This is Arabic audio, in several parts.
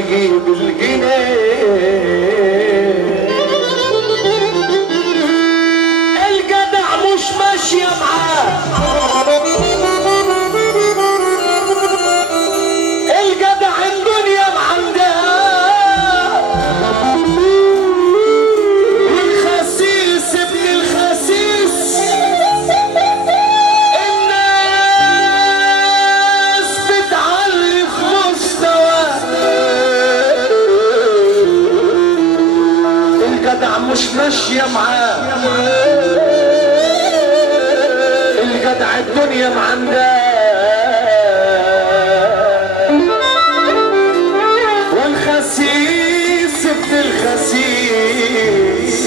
تجيب الجنيه. الجدع مش ماشية معاه، الجدع الدنيا معندها، والخسيس ابن الخسيس الناس بتعلي في مستواه. الجدع مش ماشية معاه، الجدع الدنيا معندها، والخسيس ابن الخسيس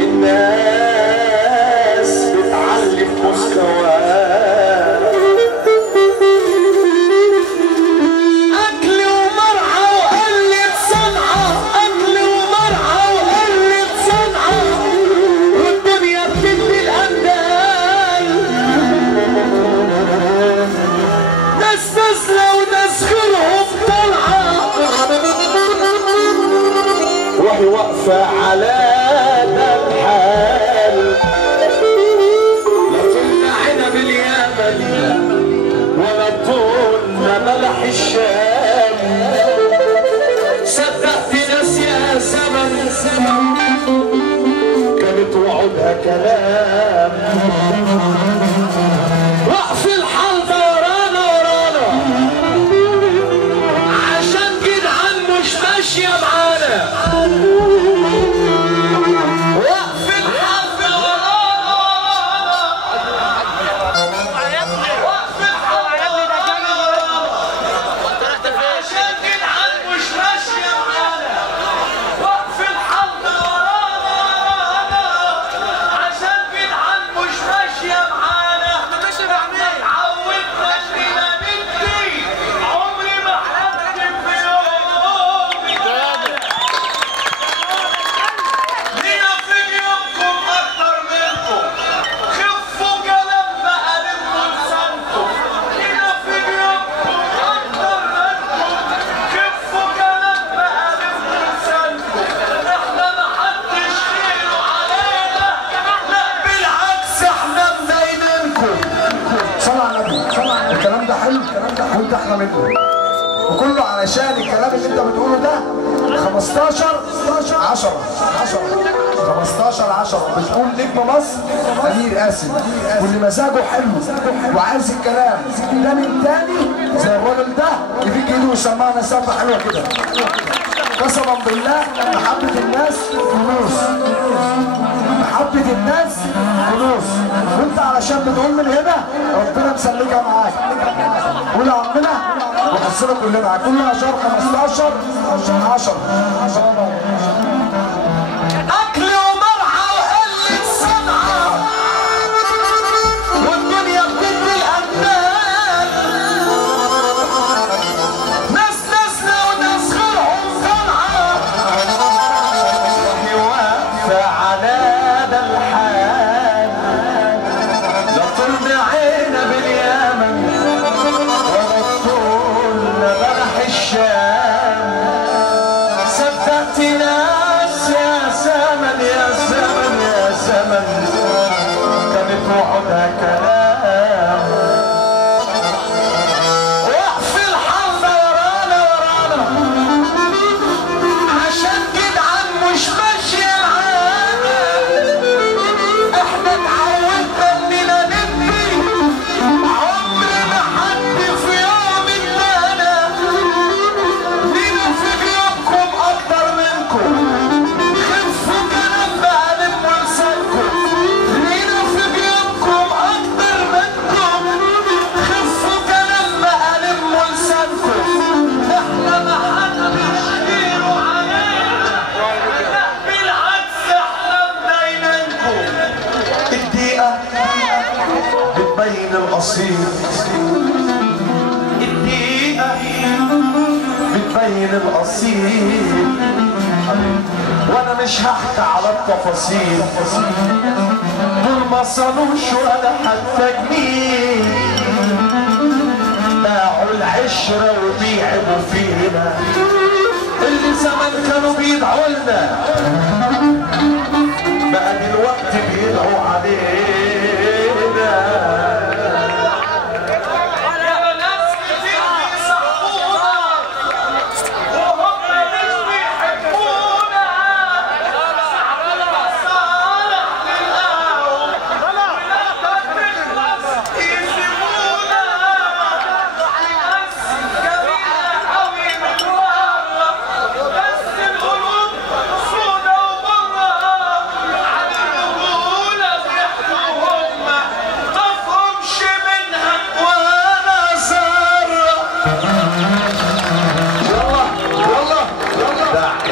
الناس بتعلي في مستواه. اكل ومرعى وقلة صنعة، اكل ومرعى وقلة صنعة، والدنيا بتدي الاندال. ناس نازلة وناس غيرهم طالعة، وهي واقفة على ده الحال. لا طولنا عنب اليمن ولا طولنا بلح الشام. صدقت ناس يا زمن كانت وعودها كلام. وقف الحال ده ورانا ورانا، عشان جدعان مش ماشية معانا. وقف الحال ده ورانا، وقف الحال ده ورانا، عشان جدعان مش ماشية معانا. وقف الحال ده ورانا، عشان جدعان مش ماشية معانا. اتعودنا اننا ندي، عمري ما هنكتب في يوم. لينا في جيوبكم اكتر منكم، خفوا كلام بقى لموا لسانكم. لينا في جيوبكم اكتر منكم، خفوا كلام بقى لموا لسانكم. احنا محدش خيره علينا، لا بالعكس احنا مداينينكم. صلى على النبي، صلى على النبي. الكلام ده حلو، الكلام ده وانت احلى منه، وكله علشان الكلام اللي انت بتقوله ده 15 10 15 10. بتقول نجم مصر امير قاسم، واللي مزاجه حلو وعايز الكلام ده من تاني زي الراجل ده يفيك ايده ويسمعنا سقفه حلوه كده. قسما بالله محبه الناس فلوس، محبه الناس فلوس، وانت علشان بتقول من هنا ربنا مسلكها معاك. قول يا عمنا وحصلنا كلنا كل اشهر 15 10. اكل ومرعى وقلة صنعة، والدنيا بتدي الاندال. ناس نازلة وناس غيرهم طالعة، وهي واقفة على ده الحال. لا طولنا عنب اليمن ولا طولنا بلح الشام. صدقت ناس يا زمن يا زمن يا زمن كانت وعودها كلام. وقف الحال ده ورانا ورانا، عشان جدعان مش ماشية معانا. احنا اتعودنا اننا نبني، عمري ما حد في يوم ادانا. لينا في جيوبكم اكتر منكم، خفوا كلام بقى لموا لسانكم. لينا في جيوبكم اكتر منكم، خفوا كلام بقى لموا لسانكم. احنا ما حدش غيره علينا، لا بالعكس احنا مداينينكم. الدقيقة بتبين الاصيل، الدقيقة بتبين الاصيل. وانا مش هحكي على التفاصيل، دول ما صانوش ولا حتى جنيه، باعوا العيش عشرة وبيعبوا فينا، اللي زمان كانوا بيدعوا لنا بقى دلوقتي بيدعوا علينا.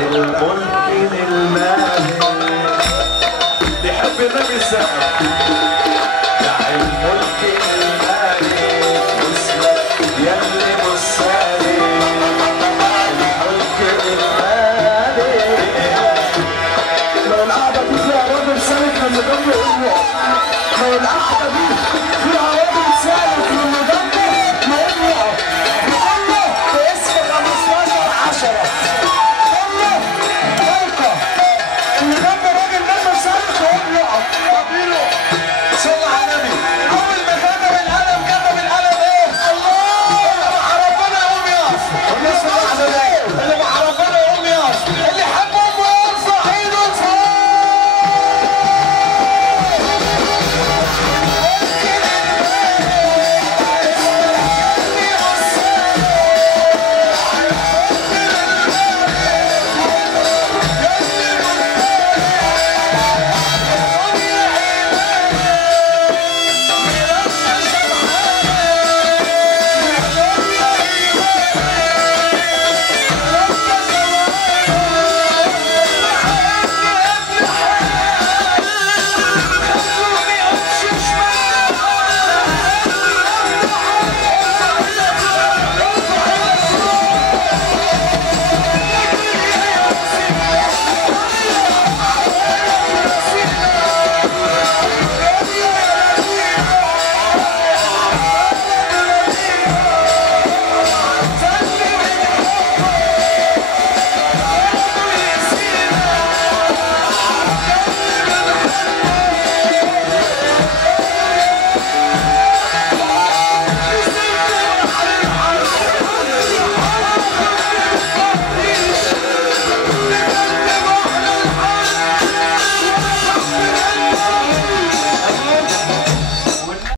الممكن المالي بيحب النبي السقف.